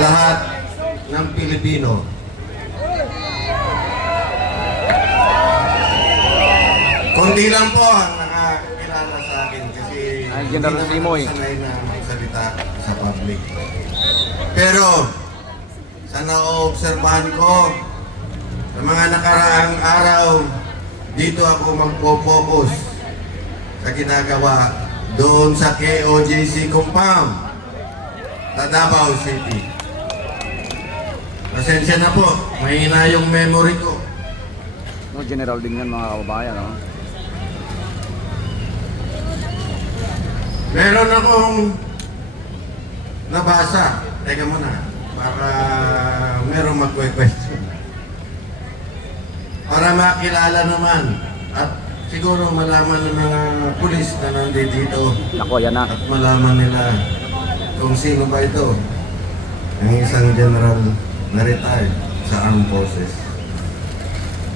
lahat ng Pilipino. Kundi lang po ang nakakilala sa akin kasi Ay, hindi naman sanay na magsalita sa public. Pero sa naoobserbahan ko sa mga nakaraang araw, dito ako magpo-focus sa ginagawa doon sa KOJC compound sa Davao City. Pasensya na po, mahina yung memory ko. No, general din yan mga kababayan. No? Meron akong nabasa. Teka muna, para meron magkwe-question. Para makilala naman at siguro malaman ng mga pulis na nandito Nako, yan na. at malaman nila kung sino ba ito. Ang isang general na retired sa Armed Forces.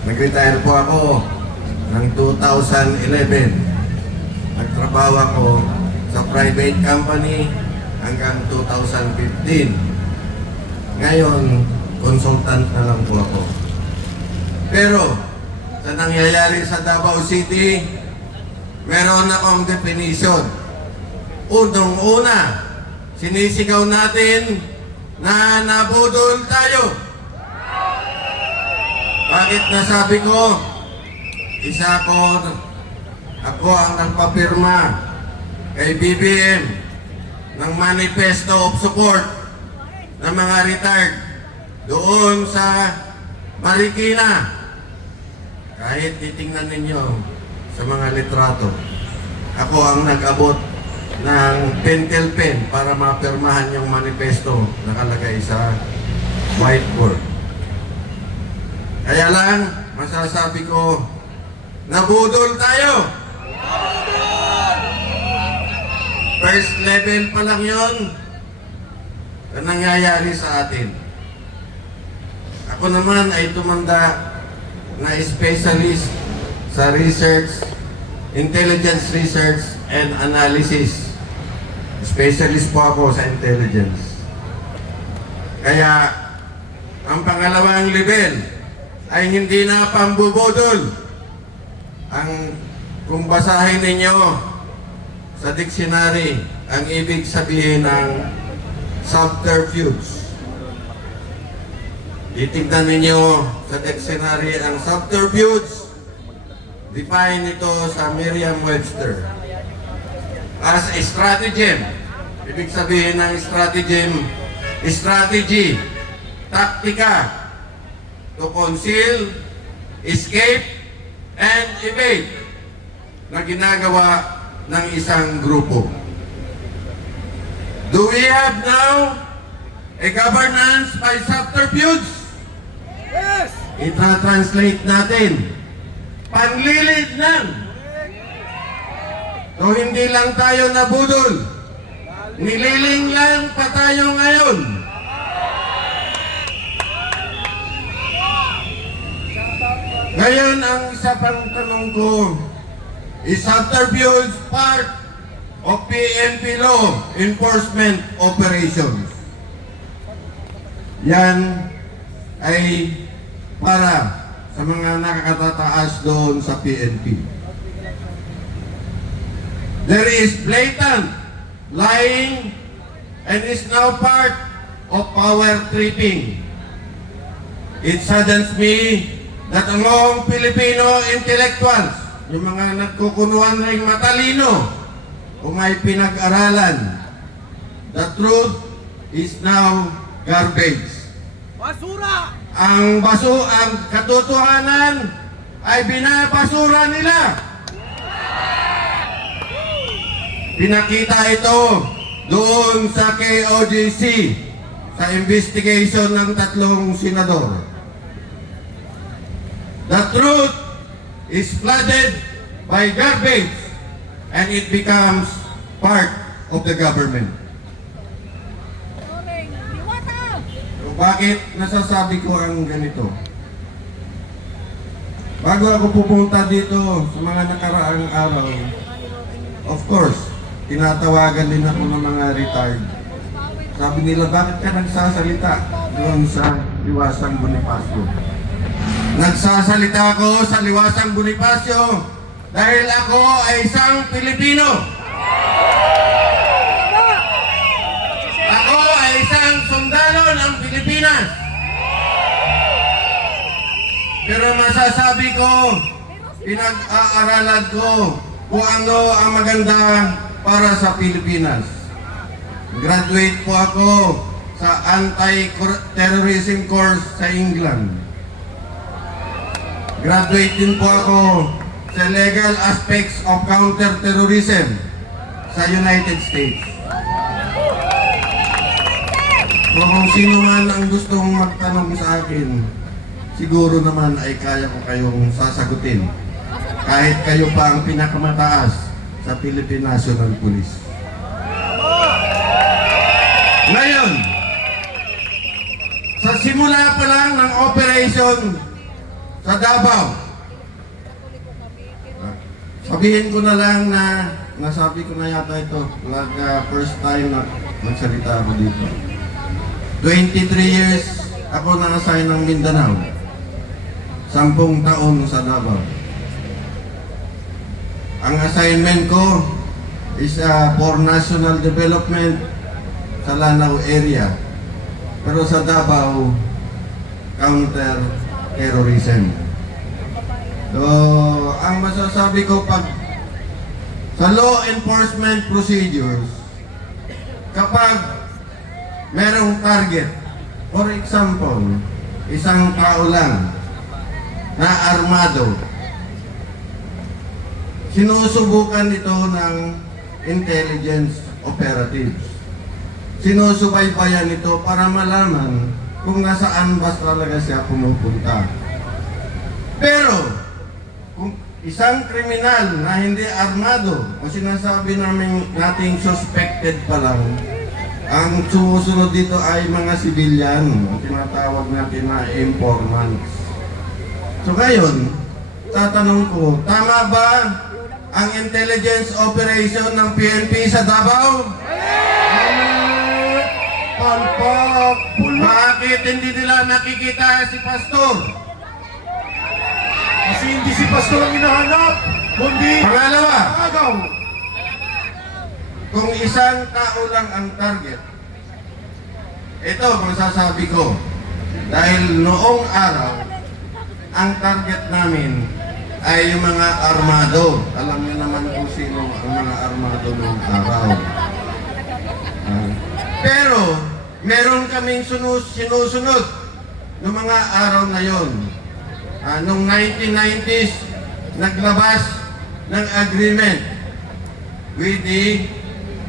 Nag-retire po ako ng 2011. Nagtrabaho ako sa private company hanggang 2015. Ngayon, consultant na lang po ako. Pero, sa nangyayari sa Davao City, meron akong definition. Unang-una, sinisigaw natin na nabudol tayo. Bakit nasabi ko? Isa ko, ako ang nagpapirma kay BBM ng Manifesto of Support ng mga retired doon sa Marikina. Kahit titingnan ninyo sa mga litrato, ako ang nag-abot ng pentel pen para mapirmahan yung manifesto nakalagay sa whiteboard. Kaya lang, masasabi ko, nabudol tayo. First level pa lang yon na nangyayari sa atin. Ako naman ay tumanda na specialist sa research, intelligence research and analysis. Specialist po ako sa intelligence. Kaya, ang pangalawang level ay hindi na pambubudol. Ang kung basahin ninyo sa dictionary, ang ibig sabihin ng subterfuge. Titignan ninyo sa dictionary ang subterfuge. Define ito sa Merriam-Webster. As a stratagem. Ibig sabihin ng stratagem, strategy, taktika, to conceal, escape, and evade na ginagawa ng isang grupo. Do we have now a governance by subterfuge? Yes! Itra-translate natin. Panlilid lang. So hindi lang tayo nabudol. Nililing lang pa tayo ngayon. Ngayon, ang isa pang tanong ko, is subterfuge part of PNP law enforcement operations? Yan ay para sa mga nakakatataas doon sa PNP. There is blatant lying and is now part of power tripping. It saddens me that among Filipino intellectuals, yung mga nagkukunuan ring matalino, kung ay pinag-aralan, the truth is now garbage. Basura! Ang baso, ang katotohanan ay binabasura nila. Pinakita ito doon sa KOJC sa investigation ng tatlong senador. The truth is flooded by garbage and it becomes part of the government. So, bakit nasasabi ko ang ganito? Bago ako pupunta dito sa mga nakaraang araw, of course, tinatawagan din ako ng mga retired Sabi nila, bakit ka nagsasalita doon sa Liwasang Bonifacio? Nagsasalita ako sa Liwasang Bonifacio dahil ako ay isang Pilipino. Ako ay isang sundalo ng Pilipinas. Pero masasabi ko, pinag-aaralan ko kung ano ang maganda para sa Pilipinas. Graduate po ako sa Anti-Terrorism Course sa England. Graduate din po ako sa Legal Aspects of Counterterrorism sa United States. Kung kung sino man ang gustong magtanong sa akin, siguro naman ay kaya ko kayong sasagutin. Kahit kayo pa ang pinakamataas sa Philippine National Police. Ngayon, sa simula pa lang ng operation sa Davao, sabihin ko na lang na nasabi ko na yata ito like uh, first time na magsalita ako dito. 23 years ako na-assign ng Mindanao. Sampung taon sa Davao. Ang assignment ko is uh, for national development sa Lanao area. Pero sa Davao, counter terrorism. So, ang masasabi ko pag sa law enforcement procedures, kapag merong target, for example, isang tao lang na armado, sinusubukan ito ng intelligence operatives. Sinusubaybayan ito para malaman kung nasaan ba talaga siya pumupunta. Pero, kung isang kriminal na hindi armado o sinasabi namin nating suspected pa lang, ang sumusunod dito ay mga sibilyan o tinatawag natin na informants. So ngayon, tatanong ko, tama ba ang intelligence operation ng PNP sa Davao? Palpak! Bakit hindi nila nakikita si Pastor? Kasi hindi si Pastor ang hinahanap, kundi Pangalawa, agaw. kung isang tao lang ang target, ito masasabi ko, dahil noong araw, ang target namin ay yung mga armado. Alam niyo naman kung sino ang mga armado noong araw. Ah, pero, meron kaming sunus, sinusunod noong mga araw na yon. Ah, noong 1990s, naglabas ng agreement with the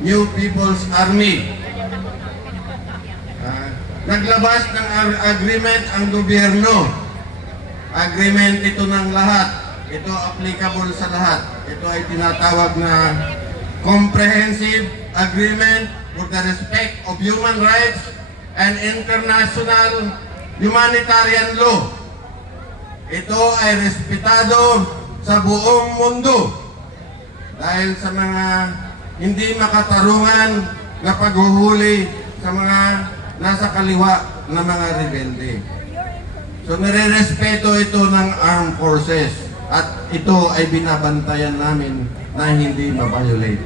New People's Army. Ah, naglabas ng ag- agreement ang gobyerno. Agreement ito ng lahat. Ito applicable sa lahat. Ito ay tinatawag na Comprehensive Agreement for the Respect of Human Rights and International Humanitarian Law. Ito ay respetado sa buong mundo dahil sa mga hindi makatarungan na paghuhuli sa mga nasa kaliwa na mga rebelde. So nire-respeto ito ng armed forces at ito ay binabantayan namin na hindi mabiolate.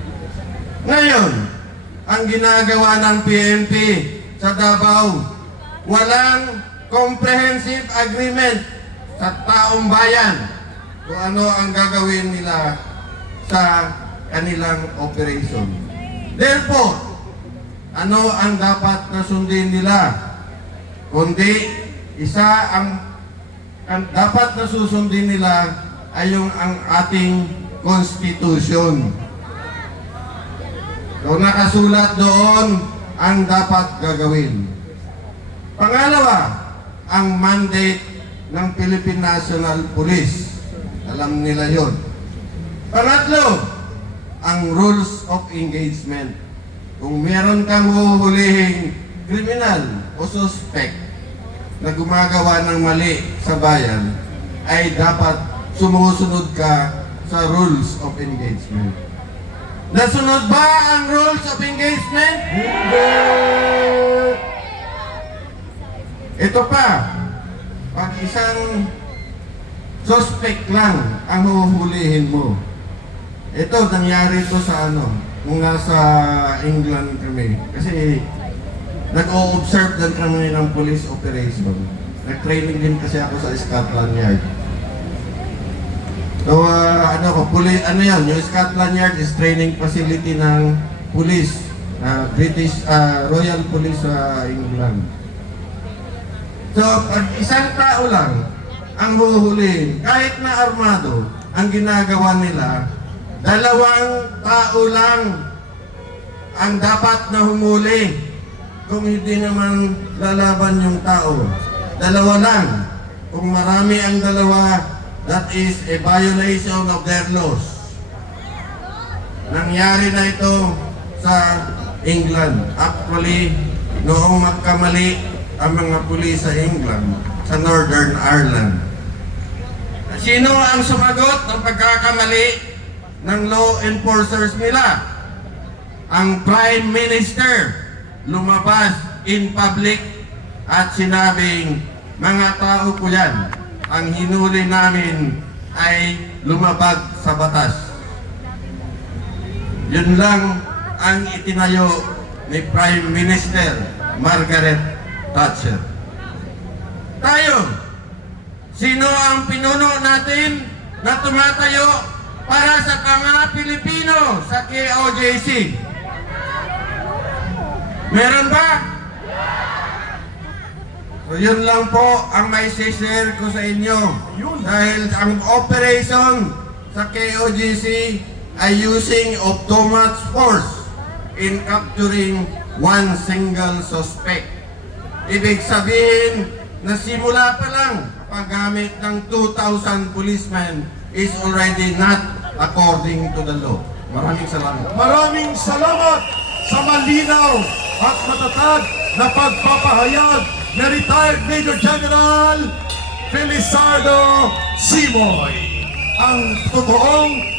Ngayon, ang ginagawa ng PNP sa Davao, walang comprehensive agreement sa taong bayan kung ano ang gagawin nila sa kanilang operation. Therefore, ano ang dapat na sundin nila? Kundi isa ang, ang dapat na susundin nila ay yung ang ating konstitusyon. So nakasulat doon ang dapat gagawin. Pangalawa, ang mandate ng Philippine National Police. Alam nila yon. Pangatlo, ang rules of engagement. Kung meron kang huhulihing kriminal o suspect na gumagawa ng mali sa bayan, ay dapat sumusunod ka sa rules of engagement. Nasunod ba ang rules of engagement? Hindi! Ito pa, pag isang suspect lang ang huhulihin mo. Ito, nangyari ito sa ano, nung nasa England kami. Kasi nag-o-observe din kami ng police operation. Nag-training din kasi ako sa Scotland Yard. So, ah, ano ko, puli, ano yan, yung Scotland Yard is training facility ng police, ah, British, ah, Royal Police sa England. So, pag isang tao lang ang huhulihin, kahit na armado, ang ginagawa nila, dalawang tao lang ang dapat na humuli kung hindi naman lalaban yung tao. Dalawa lang. Kung marami ang dalawa, that is a violation of their laws. Nangyari na ito sa England. Actually, noong magkamali ang mga pulis sa England, sa Northern Ireland. Sino ang sumagot ng pagkakamali ng law enforcers nila? Ang Prime Minister lumabas in public at sinabing, mga tao ko yan, ang hinuli namin ay lumabag sa batas. Yun lang ang itinayo ni Prime Minister Margaret Thatcher. Tayo, sino ang pinuno natin na tumatayo para sa mga Pilipino sa KOJC? Meron ba? Yun lang po ang may share ko sa inyo. Yun. Dahil ang operation sa KOGC ay using of too much force in capturing one single suspect. Ibig sabihin na simula pa lang paggamit ng 2,000 policemen is already not according to the law. Maraming salamat. Maraming salamat sa malinaw at matatag na pagpapahayag na retired Major General Felizardo Simoy. Ang totoong